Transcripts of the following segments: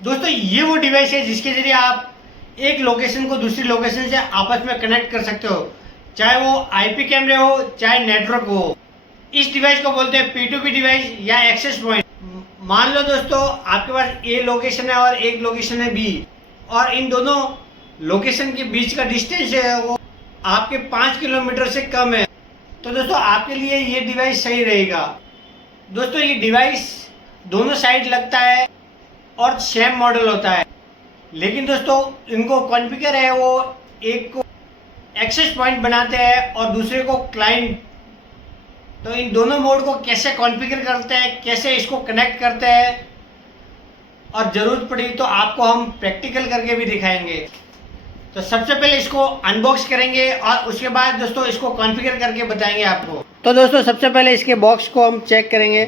दोस्तों ये वो डिवाइस है जिसके जरिए आप एक लोकेशन को दूसरी लोकेशन से आपस में कनेक्ट कर सकते हो, चाहे वो आईपी कैमरे हो चाहे नेटवर्क हो। इस डिवाइस को बोलते हैं P2P डिवाइस या एक्सेस पॉइंट। मान लो दोस्तों आपके पास ए लोकेशन है और एक लोकेशन है बी, और इन दोनों लोकेशन के बीच का डिस्टेंस है वो आपके 5 किलोमीटर से कम है, तो दोस्तों आपके लिए ये डिवाइस सही रहेगा। दोस्तों ये डिवाइस दोनों साइड लगता है और सेम मॉडल होता है, लेकिन दोस्तों इनको कॉन्फ़िगर है वो एक को एक्सेस पॉइंट बनाते हैं और दूसरे को क्लाइंट। तो इन दोनों मोड को कैसे कॉन्फ़िगर करते हैं, कैसे इसको कनेक्ट करते हैं, और ज़रूरत पड़ी तो आपको हम प्रैक्टिकल करके भी दिखाएंगे। तो सबसे पहले इसको अनबॉक्स करेंगे और उसके बाद दोस्तों इसको कॉन्फ़िगर करके बताएंगे आपको। तो दोस्तों सबसे पहले इसके बॉक्स को हम चेक करेंगे।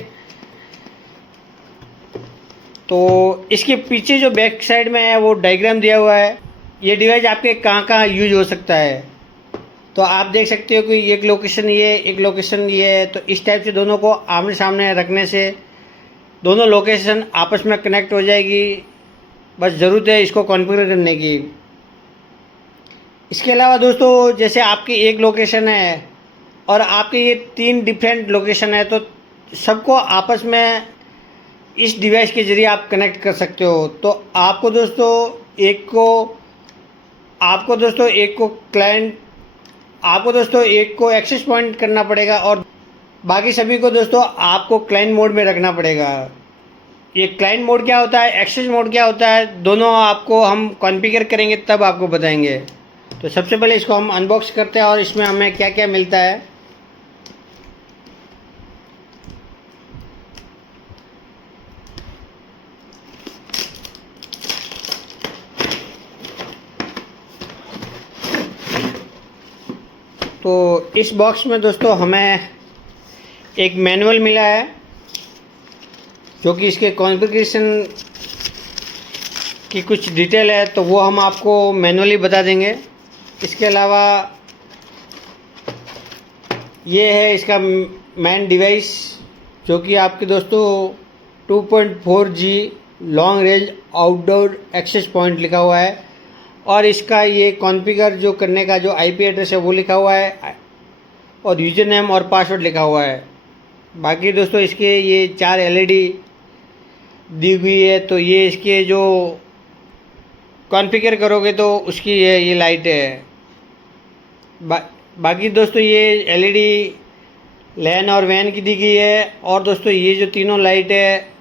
तो इसके पीछे जो बैक साइड में है वो डायग्राम दिया हुआ है, ये डिवाइस आपके कहाँ कहाँ यूज हो सकता है। तो आप देख सकते हो कि एक लोकेशन ये, एक लोकेशन ये है। तो इस टाइप से दोनों को आमने सामने रखने से दोनों लोकेशन आपस में कनेक्ट हो जाएगी। बस ज़रूरत है इसको कॉन्फ़िगर करने की। इसके अलावा दोस्तों जैसे आपकी एक लोकेशन है और आपके ये 3 डिफरेंट लोकेशन है, तो सबको आपस में इस डिवाइस के ज़रिए आप कनेक्ट कर सकते हो। तो आपको दोस्तों एक को एक्सेस पॉइंट करना पड़ेगा और बाकी सभी को दोस्तों आपको क्लाइंट मोड में रखना पड़ेगा। ये क्लाइंट मोड क्या होता है, एक्सेस मोड क्या होता है, दोनों आपको हम कॉन्फ़िगर करेंगे तब आपको बताएंगे। तो सबसे पहले इसको हम अनबॉक्स करते हैं और इसमें हमें क्या क्या मिलता है। तो इस बॉक्स में दोस्तों हमें एक मैनुअल मिला है जो कि इसके कॉन्फ़िगरेशन की कुछ डिटेल है, तो वो हम आपको मैनुअली बता देंगे। इसके अलावा ये है इसका मेन डिवाइस जो कि आपके दोस्तों 2.4G long range outdoor access point लिखा हुआ है, और इसका ये कॉन्फ़िगर जो करने का जो आईपी एड्रेस है वो लिखा हुआ है, और यूज़र नेम और पासवर्ड लिखा हुआ है। बाकी दोस्तों इसके ये 4 एलईडी दी हुई है, तो ये इसके जो कॉन्फ़िगर करोगे तो उसकी ये लाइट है। बाकी दोस्तों ये एलईडी लैन और वैन की दी गई है, और दोस्तों ये जो तीनों लाइट है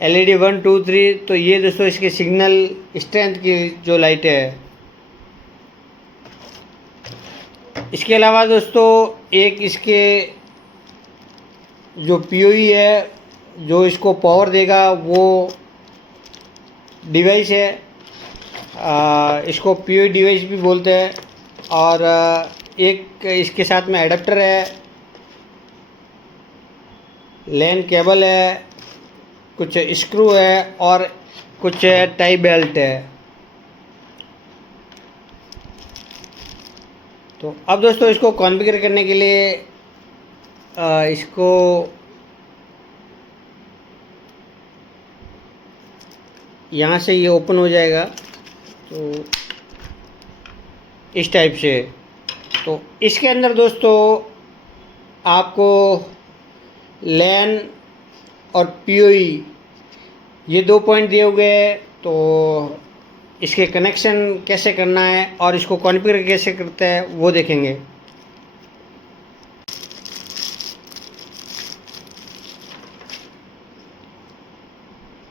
एलईडी 1 2 3, तो ये दोस्तों इसके सिग्नल स्ट्रेंथ की जो लाइट है। इसके अलावा दोस्तों एक इसके जो पीओई है जो इसको पावर देगा वो डिवाइस है, इसको पीओई डिवाइस भी बोलते हैं। और एक इसके साथ में एडाप्टर है, लैन केबल है, कुछ स्क्रू है और कुछ टाई बेल्ट है। तो अब दोस्तों इसको कॉन्फ़िगर करने के लिए इसको यहाँ से ये ओपन हो जाएगा, तो इस टाइप से। तो इसके अंदर दोस्तों आपको लैन और पीओई ये 2 पॉइंट दिए हुए हैं, तो इसके कनेक्शन कैसे करना है और इसको कॉन्फ़िगर कैसे करते हैं वो देखेंगे।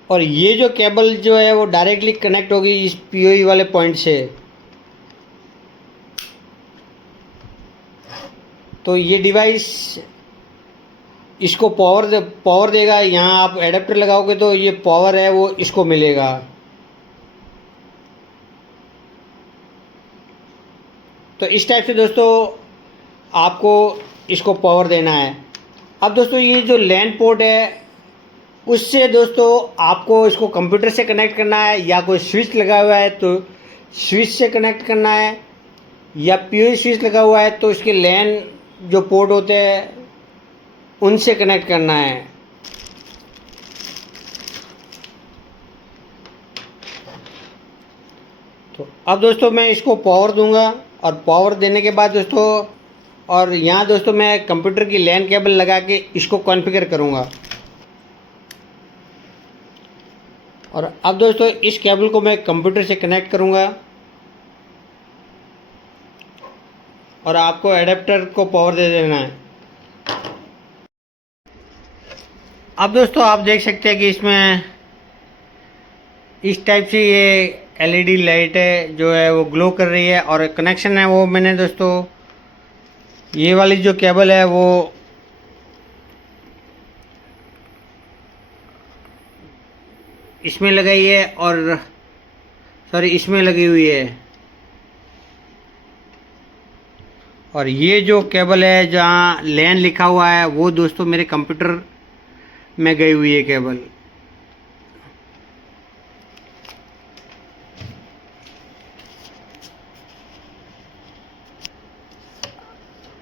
और ये जो केबल जो है वो डायरेक्टली कनेक्ट होगी इस पीओई वाले पॉइंट से। तो ये डिवाइस इसको पावर देगा। यहाँ आप एडाप्टर लगाओगे तो ये पावर है वो इसको मिलेगा। तो इस टाइप से दोस्तों आपको इसको पावर देना है। अब दोस्तों ये जो लैन पोर्ट है उससे दोस्तों आपको इसको कंप्यूटर से कनेक्ट करना है, या कोई स्विच लगा हुआ है तो स्विच से कनेक्ट करना है, या पीओई स्विच लगा हुआ है तो इसके लैन जो पोर्ट होते हैं उनसे कनेक्ट करना है। तो अब दोस्तों मैं इसको पावर दूंगा, और पावर देने के बाद दोस्तों, और यहाँ दोस्तों मैं कंप्यूटर की लैन केबल लगा के इसको कॉन्फ़िगर करूँगा। और अब दोस्तों इस केबल को मैं कंप्यूटर से कनेक्ट करूँगा, और आपको एडेप्टर को पावर दे देना है। अब दोस्तों आप देख सकते हैं कि इसमें इस टाइप से ये एलईडी लाइट है जो है वो ग्लो कर रही है, और कनेक्शन है वो मैंने दोस्तों ये वाली जो केबल है वो इसमें लगाई है, और सॉरी इसमें लगी हुई है। और ये जो केबल है जहाँ लैन लिखा हुआ है वो दोस्तों मेरे कंप्यूटर में गई हुई है केबल।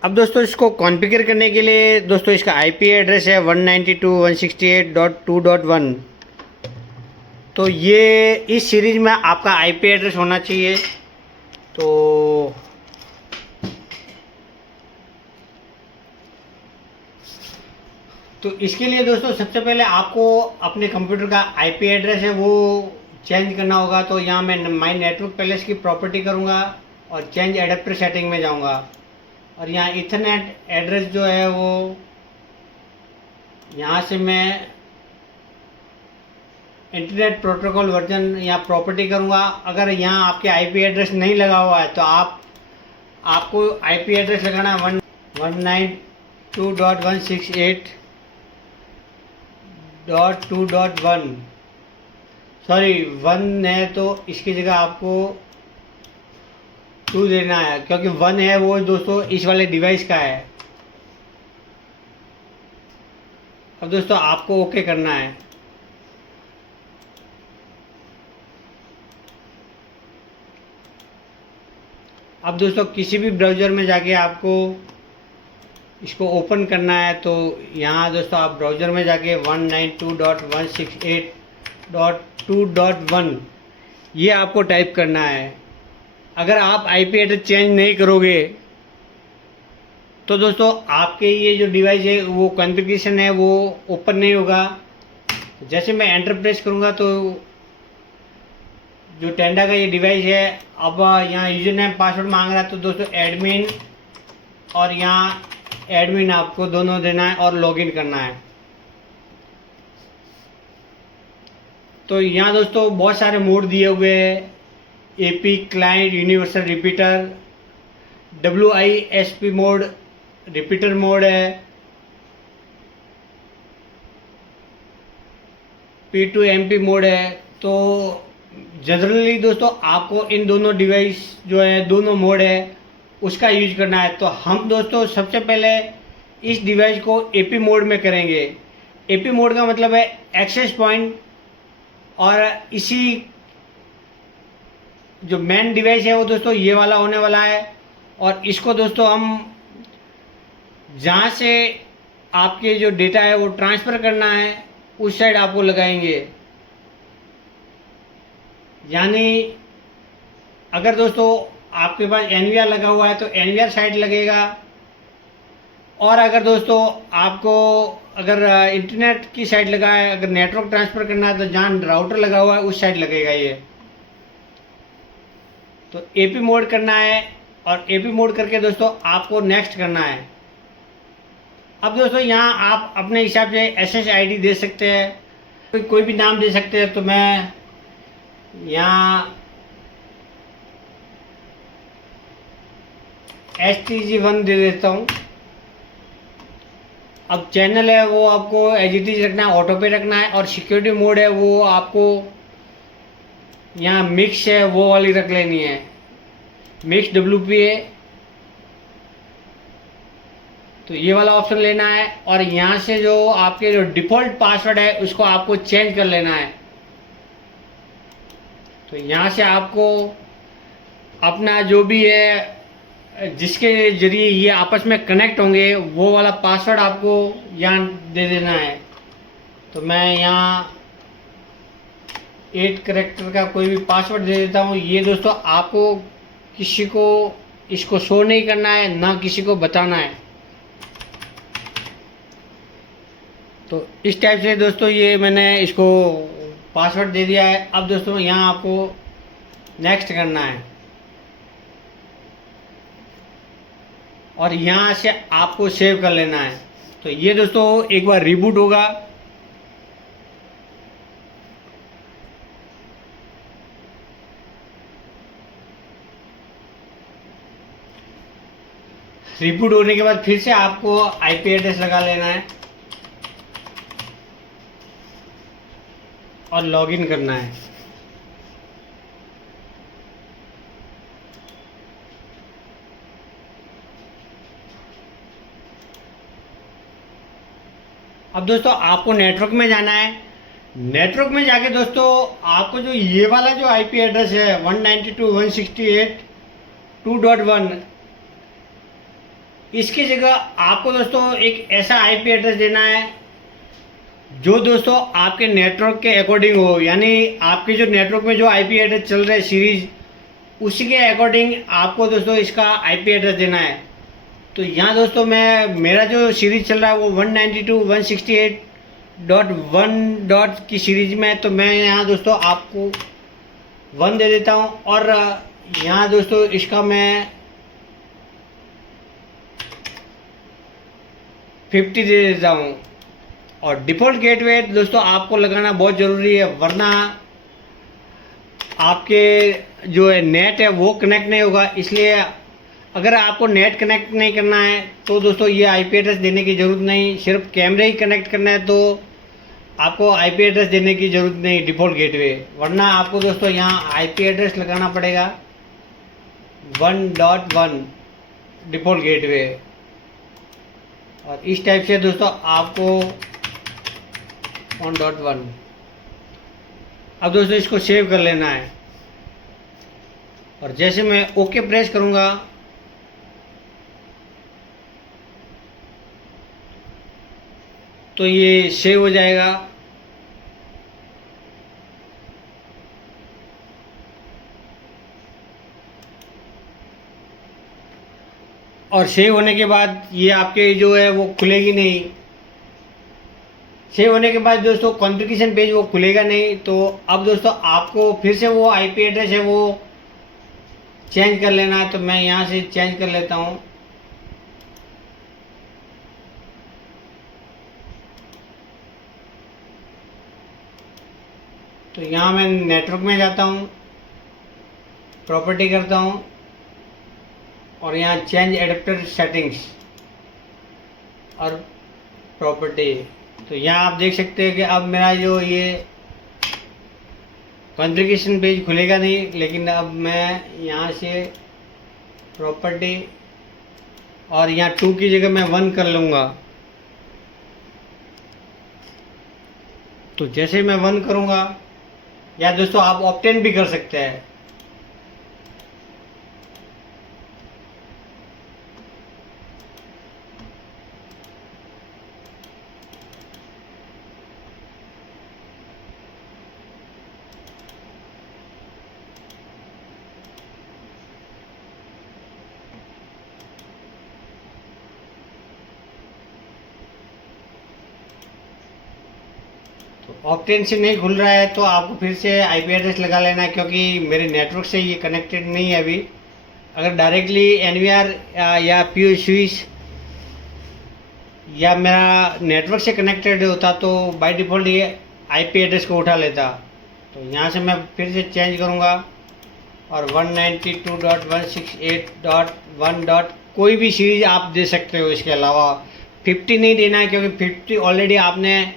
अब दोस्तों इसको कॉन्फ़िगर करने के लिए दोस्तों इसका आईपी एड्रेस है 192.168.2.1। तो ये इस सीरीज़ में आपका आईपी एड्रेस होना चाहिए। तो इसके लिए दोस्तों सबसे पहले आपको अपने कंप्यूटर का आईपी एड्रेस है वो चेंज करना होगा। तो यहाँ मैं माई नेटवर्क पैलेस की प्रॉपर्टी करूँगा और चेंज एडेप्टर सेटिंग में जाऊँगा, और यहाँ इथरनेट एड्रेस जो है वो यहाँ से मैं इंटरनेट प्रोटोकॉल वर्जन यहाँ प्रॉपर्टी करूँगा। अगर यहाँ आपके आईपी एड्रेस नहीं लगा हुआ है तो आपको आईपी एड्रेस लगाना है 192.168.2.1। सॉरी 1 है तो इसकी जगह आपको 2 देना है, क्योंकि 1 है वो दोस्तों इस वाले डिवाइस का है। अब दोस्तों आपको ओके करना है। अब दोस्तों किसी भी ब्राउज़र में जाके आपको इसको ओपन करना है। तो यहाँ दोस्तों आप ब्राउज़र में जाके 192.168.2.1 ये आपको टाइप करना है। अगर आप आईपी एड्रेस चेंज नहीं करोगे तो दोस्तों आपके ये जो डिवाइस है वो कॉन्फ़िगरेशन है वो ओपन नहीं होगा। जैसे मैं एंटर प्रेस करूँगा तो जो टेंडा का ये डिवाइस है, अब यहाँ यूजर नेम पासवर्ड मांग रहा है। तो दोस्तों एडमिन और यहाँ एडमिन आपको दोनों देना है और लॉगिन करना है। तो यहाँ दोस्तों बहुत सारे मोड दिए हुए हैं, AP client universal repeater, WISP mode repeater mode है, P2MP मोड है। तो जनरली दोस्तों आपको इन दोनों डिवाइस जो है दोनों मोड है उसका यूज करना है। तो हम दोस्तों सबसे पहले इस डिवाइस को एपी मोड में करेंगे। एपी मोड का मतलब है एक्सेस पॉइंट, और इसी जो मेन डिवाइस है वो दोस्तों ये वाला होने वाला है। और इसको दोस्तों हम जहाँ से आपके जो डेटा है वो ट्रांसफ़र करना है उस साइड आपको लगाएंगे। यानी अगर दोस्तों आपके पास NVR लगा हुआ है तो NVR साइड लगेगा, और अगर दोस्तों आपको अगर इंटरनेट की साइड लगा है, अगर नेटवर्क ट्रांसफ़र करना है तो जहाँ राउटर लगा हुआ है उस साइड लगेगा ये। तो एपी मोड करना है, और एपी मोड करके दोस्तों आपको नेक्स्ट करना है। अब दोस्तों यहाँ आप अपने हिसाब से SSID दे सकते हैं, कोई भी नाम दे सकते हैं। तो मैं यहाँ STG1 दे देता हूँ। अब चैनल है वो आपको एज इट इज रखना है, ऑटो पे रखना है, और सिक्योरिटी मोड है वो आपको यहाँ मिक्स है वो वाली रख लेनी है, मिक्स WP है तो ये वाला ऑप्शन लेना है। और यहाँ से जो आपके जो डिफ़ॉल्ट पासवर्ड है उसको आपको चेंज कर लेना है। तो यहाँ से आपको अपना जो भी है जिसके जरिए ये आपस में कनेक्ट होंगे वो वाला पासवर्ड आपको यहाँ दे देना है। तो मैं यहाँ 8 कैरेक्टर का कोई भी पासवर्ड दे देता हूँ। ये दोस्तों आपको किसी को इसको शो नहीं करना है, ना किसी को बताना है। तो इस टाइप से दोस्तों ये मैंने इसको पासवर्ड दे दिया है। अब दोस्तों यहाँ आपको नेक्स्ट करना है और यहाँ से आपको सेव कर लेना है। तो ये दोस्तों एक बार रिबूट होगा। रिबूट होने के बाद फिर से आपको आईपी एड्रेस लगा लेना है और लॉगिन करना है। अब दोस्तों आपको नेटवर्क में जाना है। नेटवर्क में जाके दोस्तों आपको जो ये वाला जो आईपी एड्रेस है 192.168.2.1, इसकी जगह आपको दोस्तों एक ऐसा आईपी एड्रेस देना है जो दोस्तों आपके नेटवर्क के अकॉर्डिंग हो, यानी आपके जो नेटवर्क में जो आईपी एड्रेस चल रहा है सीरीज, उसी के अकॉर्डिंग आपको दोस्तों इसका आईपी एड्रेस देना है। तो यहाँ दोस्तों मेरा जो सीरीज चल रहा है वो 192.168.1. की सीरीज में, तो मैं यहाँ दोस्तों आपको 1 दे देता हूँ और यहाँ दोस्तों इसका मैं 50 दे देता हूँ। और डिफ़ॉल्ट गेटवे दोस्तों आपको लगाना बहुत ज़रूरी है, वरना आपके जो है नेट है वो कनेक्ट नहीं होगा। इसलिए अगर आपको नेट कनेक्ट नहीं करना है तो दोस्तों ये आईपी एड्रेस देने की ज़रूरत नहीं, सिर्फ कैमरे ही कनेक्ट करना है तो आपको आईपी एड्रेस देने की ज़रूरत नहीं डिफ़ॉल्ट गेटवे। वरना आपको दोस्तों यहाँ आईपी एड्रेस लगाना पड़ेगा 1.1 डिफ़ॉल्ट गेटवे। और इस टाइप से दोस्तों आपको 1.1। अब दोस्तों इसको सेव कर लेना है और जैसे मैं ओके प्रेस करूँगा तो ये सेव हो जाएगा। और सेव होने के बाद ये आपके जो है वो खुलेगी नहीं। सेव होने के बाद दोस्तों कॉन्फ़िगरेशन पेज वो खुलेगा नहीं। तो अब दोस्तों आपको फिर से वो आईपी एड्रेस है वो चेंज कर लेना है। तो मैं यहाँ से चेंज कर लेता हूँ। तो यहाँ मैं नेटवर्क में जाता हूँ, प्रॉपर्टी करता हूँ और यहाँ चेंज एडेप्टर सेटिंग्स और प्रॉपर्टी। तो यहाँ आप देख सकते हैं कि अब मेरा जो ये कॉन्फ़िगरेशन पेज खुलेगा नहीं, लेकिन अब मैं यहाँ से प्रॉपर्टी और यहाँ 2 की जगह मैं 1 कर लूँगा। तो जैसे मैं 1 करूँगा, या दोस्तों आप ऑप्टेन भी कर सकते हैं। तो ऑप्टेन से नहीं खुल रहा है तो आपको फिर से आईपी एड्रेस लगा लेना है, क्योंकि मेरे नेटवर्क से ये कनेक्टेड नहीं है अभी। अगर डायरेक्टली एनवीआर या पी स्विच या मेरा नेटवर्क से कनेक्टेड होता तो बाय डिफ़ॉल्ट ये आईपी एड्रेस को उठा लेता। तो यहाँ से मैं फिर से चेंज करूँगा और 192.168.1. कोई भी सीरीज आप दे सकते हो। इसके अलावा 50 नहीं देना है, क्योंकि 50 ऑलरेडी आपने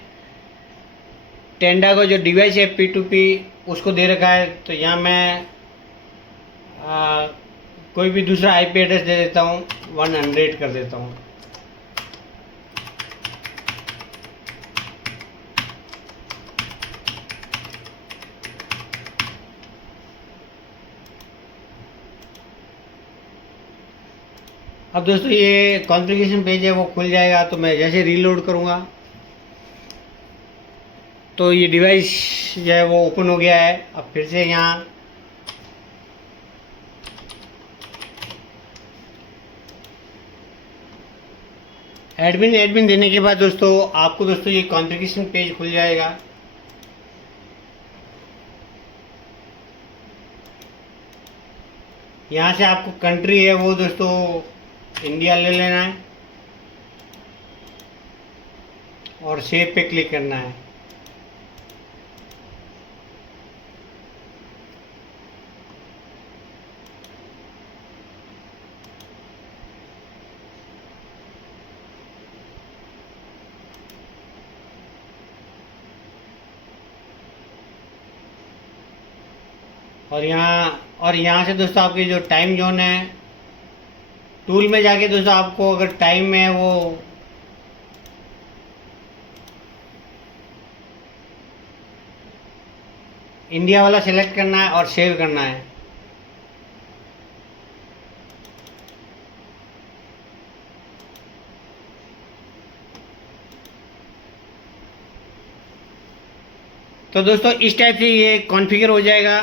टेंडा का जो डिवाइस है P2P उसको दे रखा है। तो यहाँ मैं कोई भी दूसरा आईपी एड्रेस दे देता हूँ, 100 कर देता हूँ। अब दोस्तों ये कॉन्फ़िगरेशन पेज है वो खुल जाएगा। तो मैं जैसे रीलोड करूँगा तो ये डिवाइस जो है वो ओपन हो गया है। अब फिर से यहाँ एडमिन देने के बाद दोस्तों आपको दोस्तों ये कॉन्फ़िगरेशन पेज खुल जाएगा। यहाँ से आपको कंट्री है वो दोस्तों इंडिया ले लेना है और सेव पे क्लिक करना है। और यहाँ से दोस्तों आपकी जो टाइम जोन है, टूल में जाके दोस्तों आपको अगर टाइम है वो इंडिया वाला सिलेक्ट करना है और सेव करना है। तो दोस्तों इस टाइप से ये कॉन्फ़िगर हो जाएगा।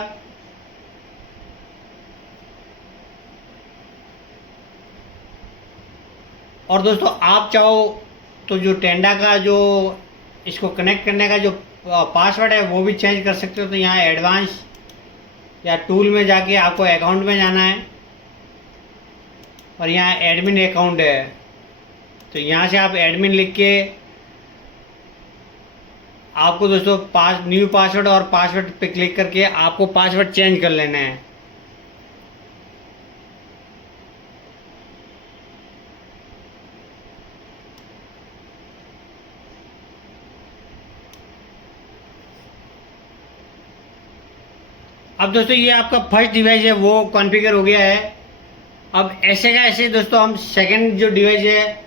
और दोस्तों आप चाहो तो जो टेंडा का जो इसको कनेक्ट करने का जो पासवर्ड है वो भी चेंज कर सकते हो। तो यहाँ एडवांस या टूल में जाके आपको अकाउंट में जाना है और यहाँ एडमिन अकाउंट है, तो यहाँ से आप एडमिन लिख के आपको दोस्तों न्यू पासवर्ड और पासवर्ड पे क्लिक करके आपको पासवर्ड चेंज कर लेना है। अब दोस्तों ये आपका फर्स्ट डिवाइस है वो कॉन्फ़िगर हो गया है। अब ऐसे का ऐसे दोस्तों हम सेकंड जो डिवाइस है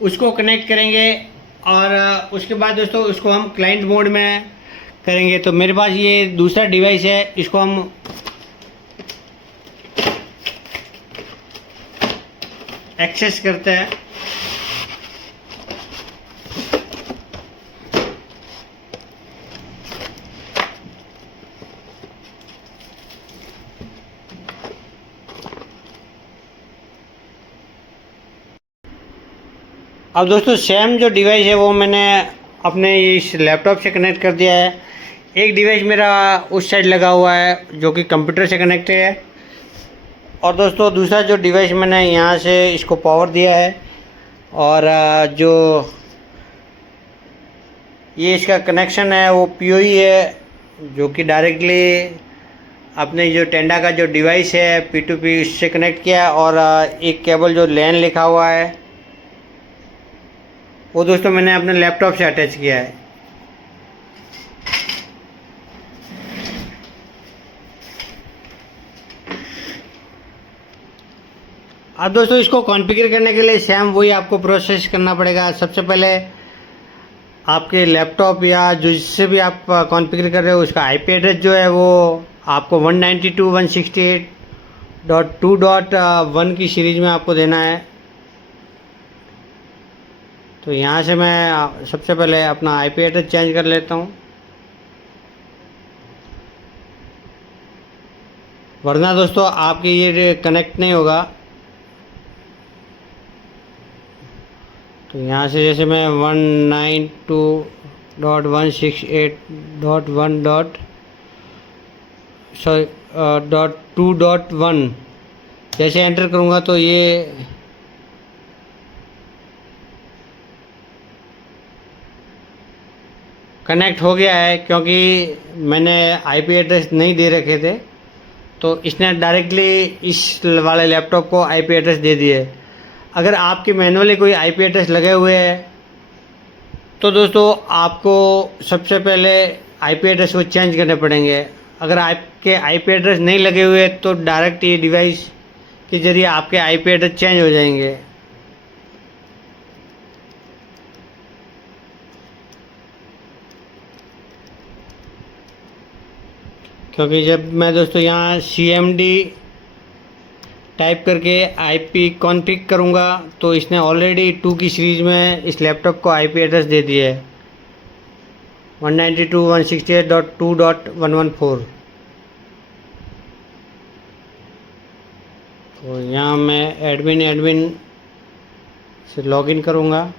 उसको कनेक्ट करेंगे और उसके बाद दोस्तों उसको हम क्लाइंट मोड में करेंगे। तो मेरे पास ये दूसरा डिवाइस है, इसको हम एक्सेस करते हैं। अब दोस्तों सेम जो डिवाइस है वो मैंने अपने इस लैपटॉप से कनेक्ट कर दिया है। एक डिवाइस मेरा उस साइड लगा हुआ है जो कि कंप्यूटर से कनेक्ट है, और दोस्तों दूसरा जो डिवाइस मैंने यहाँ से इसको पावर दिया है। और जो ये इसका कनेक्शन है वो पीओई है, जो कि डायरेक्टली अपने जो टेंडा का जो डिवाइस है P2P उससे कनेक्ट किया। और एक केबल जो लैन लिखा हुआ है वो दोस्तों मैंने अपने लैपटॉप से अटैच किया है। अब दोस्तों इसको कॉन्फ़िगर करने के लिए सेम वही आपको प्रोसेस करना पड़ेगा। सबसे पहले आपके लैपटॉप या जो जिससे भी आप कॉन्फ़िगर कर रहे हो उसका आईपी एड्रेस जो है वो आपको 192.168.2.1 की सीरीज़ में आपको देना है। तो यहाँ से मैं सबसे पहले अपना आईपी एड्रेस चेंज कर लेता हूँ, वरना दोस्तों आपकी ये कनेक्ट नहीं होगा। तो यहाँ से जैसे मैं 192.168.2.1 जैसे एंटर करूँगा तो ये कनेक्ट हो गया है। क्योंकि मैंने आईपी एड्रेस नहीं दे रखे थे तो इसने डायरेक्टली इस वाले लैपटॉप को आईपी एड्रेस दे दिए। अगर आपके मैनुअली कोई आईपी एड्रेस लगे हुए हैं तो दोस्तों आपको सबसे पहले आईपी एड्रेस वो चेंज करने पड़ेंगे। अगर आपके आईपी एड्रेस नहीं लगे हुए तो डायरेक्ट ये डिवाइस के ज़रिए आपके आईपी एड्रेस चेंज हो जाएंगे। क्योंकि जब मैं दोस्तों यहाँ CMD टाइप करके आईपी कॉन्फ़िग करूँगा तो इसने ऑलरेडी 2 की सीरीज़ में इस लैपटॉप को आईपी एड्रेस दे दिया है। 192.168.2.114। तो यहाँ मैं एडमिन से लॉगिन करूँगा।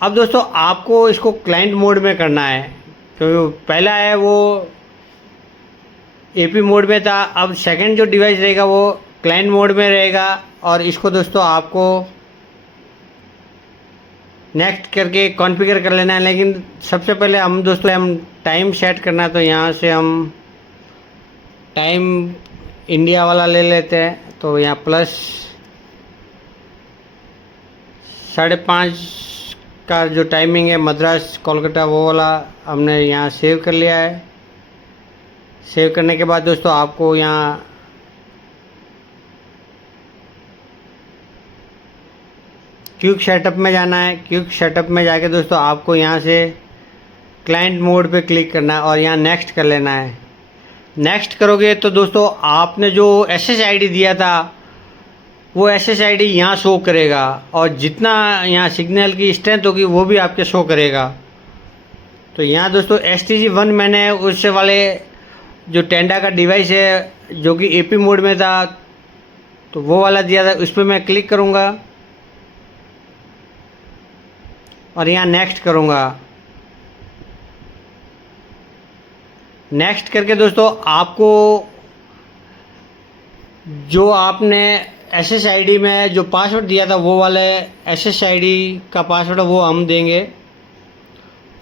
अब दोस्तों आपको इसको क्लाइंट मोड में करना है, क्योंकि पहला है वो एपी मोड में था, अब सेकंड जो डिवाइस रहेगा वो क्लाइंट मोड में रहेगा। और इसको दोस्तों आपको नेक्स्ट करके कॉन्फ़िगर कर लेना है। लेकिन सबसे पहले हम टाइम सेट करना है, तो यहाँ से हम टाइम इंडिया वाला ले लेते हैं। तो यहाँ प्लस 5:30 का जो टाइमिंग है मद्रास कोलकाता, वो वाला हमने यहाँ सेव कर लिया है। सेव करने के बाद दोस्तों आपको यहाँ क्विक सेटअप में जाना है। क्विक सेटअप में जाके दोस्तों आपको यहाँ से क्लाइंट मोड पे क्लिक करना है और यहाँ नेक्स्ट कर लेना है। नेक्स्ट करोगे तो दोस्तों आपने जो SSID दिया था वो SSID यहाँ शो करेगा, और जितना यहाँ सिग्नल की स्ट्रेंथ होगी वो भी आपके शो करेगा। तो यहाँ दोस्तों STG1 मैंने उससे वाले जो टेंडा का डिवाइस है जो कि AP मोड में था, तो वो वाला दिया था, उस पर मैं क्लिक करूँगा और यहाँ नेक्स्ट करूँगा। नेक्स्ट करके दोस्तों आपको जो आपने SSID में जो पासवर्ड दिया था वो वाले SSID का पासवर्ड वो हम देंगे।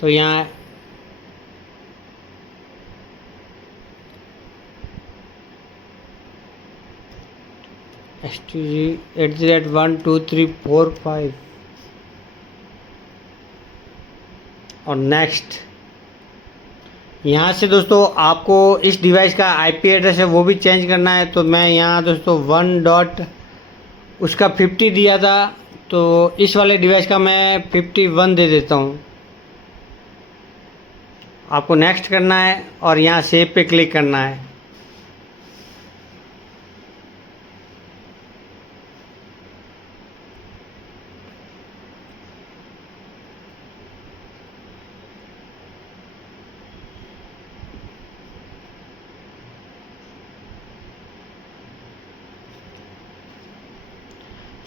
तो यहाँ STG@12345 और नेक्स्ट। यहाँ से दोस्तों आपको इस डिवाइस का IP एड्रेस है वो भी चेंज करना है। तो मैं यहाँ दोस्तों 1.50 दिया था, तो इस वाले डिवाइस का मैं 51 दे देता हूँ। आपको नेक्स्ट करना है और यहाँ सेव पे क्लिक करना है।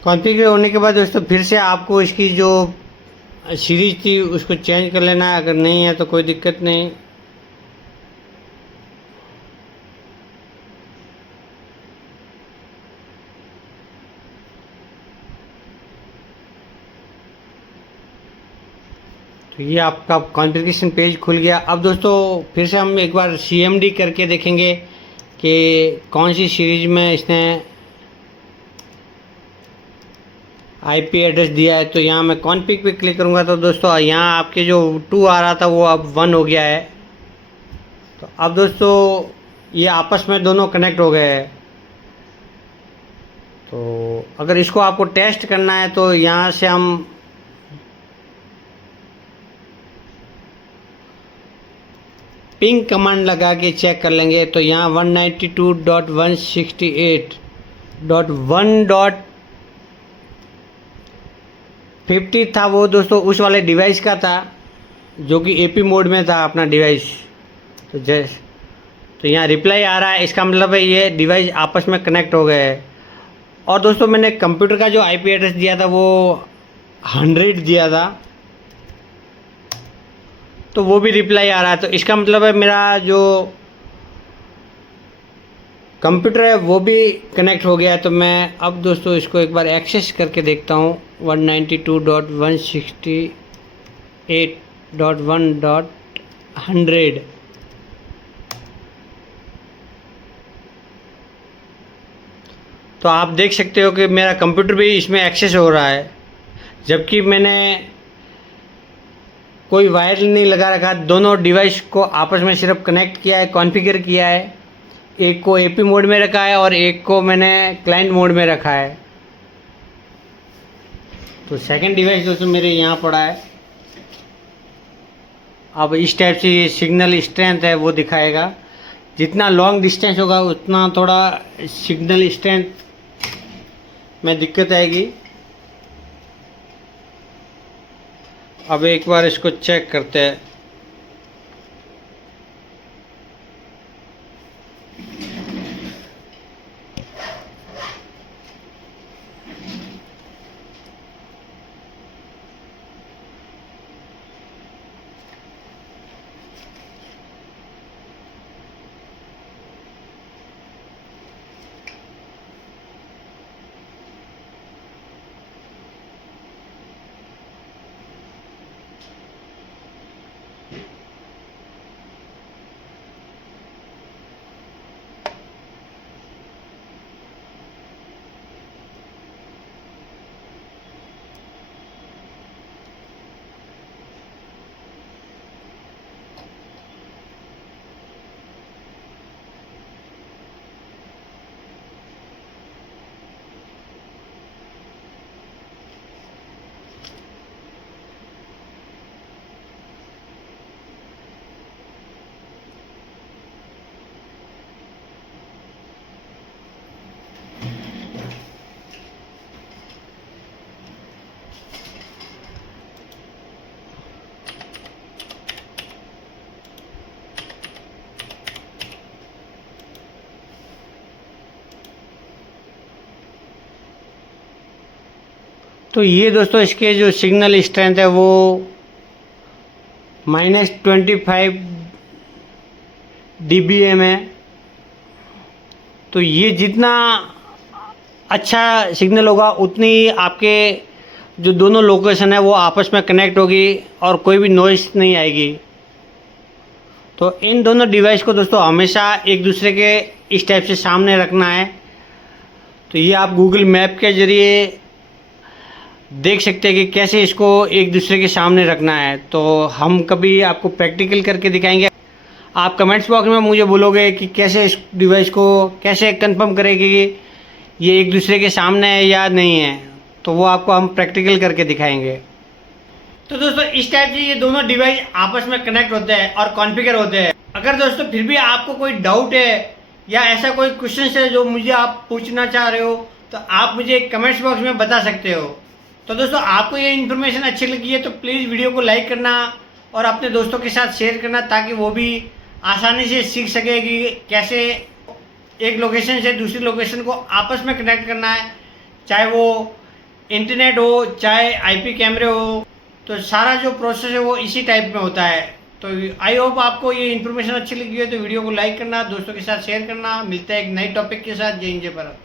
कॉन्फ़िगर होने के बाद दोस्तों फिर से आपको इसकी जो सीरीज थी उसको चेंज कर लेना है। अगर नहीं है तो कोई दिक्कत नहीं। तो ये आपका कॉन्फ़िगरेशन पेज खुल गया। अब दोस्तों फिर से हम एक बार CMD करके देखेंगे कि कौन सी सीरीज में इसने IP एड्रेस दिया है। तो यहाँ मैं कॉन्फ़िग पे क्लिक करूँगा तो दोस्तों यहाँ आपके जो 2 आ रहा था वो अब 1 हो गया है। तो अब दोस्तों ये आपस में दोनों कनेक्ट हो गए हैं। तो अगर इसको आपको टेस्ट करना है तो यहाँ से हम पिंग कमांड लगा के चेक कर लेंगे। तो यहाँ 192.168.1.50 था, वो दोस्तों उस वाले डिवाइस का था जो कि AP मोड में था अपना डिवाइस। तो यहाँ रिप्लाई आ रहा है, इसका मतलब है ये डिवाइस आपस में कनेक्ट हो गए हैं। और दोस्तों मैंने कंप्यूटर का जो IP एड्रेस दिया था वो 100 दिया था, तो वो भी रिप्लाई आ रहा है। तो इसका मतलब है मेरा जो कंप्यूटर है वो भी कनेक्ट हो गया है। तो मैं अब दोस्तों इसको एक बार एक्सेस करके देखता हूँ 192.168.1.100। तो आप देख सकते हो कि मेरा कंप्यूटर भी इसमें एक्सेस हो रहा है, जबकि मैंने कोई वायर नहीं लगा रखा। दोनों डिवाइस को आपस में सिर्फ कनेक्ट किया है, कॉन्फ़िगर किया है। एक को AP मोड में रखा है और एक को मैंने क्लाइंट मोड में रखा है। तो सेकंड डिवाइस दोस्तों मेरे यहाँ पड़ा है। अब इस टाइप से ये सिग्नल स्ट्रेंथ है वो दिखाएगा। जितना लॉन्ग डिस्टेंस होगा उतना थोड़ा सिग्नल स्ट्रेंथ में दिक्कत आएगी। अब एक बार इसको चेक करते हैं। तो ये दोस्तों इसके जो सिग्नल स्ट्रेंथ है वो -25 dBm है। तो ये जितना अच्छा सिग्नल होगा उतनी आपके जो दोनों लोकेशन है वो आपस में कनेक्ट होगी और कोई भी नॉइस नहीं आएगी। तो इन दोनों डिवाइस को दोस्तों हमेशा एक दूसरे के इस टाइप से सामने रखना है। तो ये आप गूगल मैप के ज़रिए देख सकते हैं कि कैसे इसको एक दूसरे के सामने रखना है। तो हम कभी आपको प्रैक्टिकल करके दिखाएंगे। आप कमेंट्स बॉक्स में मुझे बोलोगे कि कैसे इस डिवाइस को कैसे कंफर्म करेंगे कि ये एक दूसरे के सामने है या नहीं है, तो वो आपको हम प्रैक्टिकल करके दिखाएंगे। तो दोस्तों इस टाइप से ये दोनों डिवाइस आपस में कनेक्ट होते हैं और कॉन्फ़िगर होते हैं। अगर दोस्तों फिर भी आपको कोई डाउट है या ऐसा कोई क्वेश्चन है जो मुझे आप पूछना चाह रहे हो, तो आप मुझे कमेंट्स बॉक्स में बता सकते हो। तो दोस्तों आपको ये इन्फॉर्मेशन अच्छी लगी है तो प्लीज़ वीडियो को लाइक करना और अपने दोस्तों के साथ शेयर करना, ताकि वो भी आसानी से सीख सके कि कैसे एक लोकेशन से दूसरी लोकेशन को आपस में कनेक्ट करना है, चाहे वो इंटरनेट हो चाहे आईपी कैमरे हो। तो सारा जो प्रोसेस है वो इसी टाइप में होता है। तो आई होप आपको ये इन्फॉर्मेशन अच्छी लगी है तो वीडियो को लाइक करना, दोस्तों के साथ शेयर करना। मिलता है एक नए टॉपिक के साथ। जय हिंद जय भारत।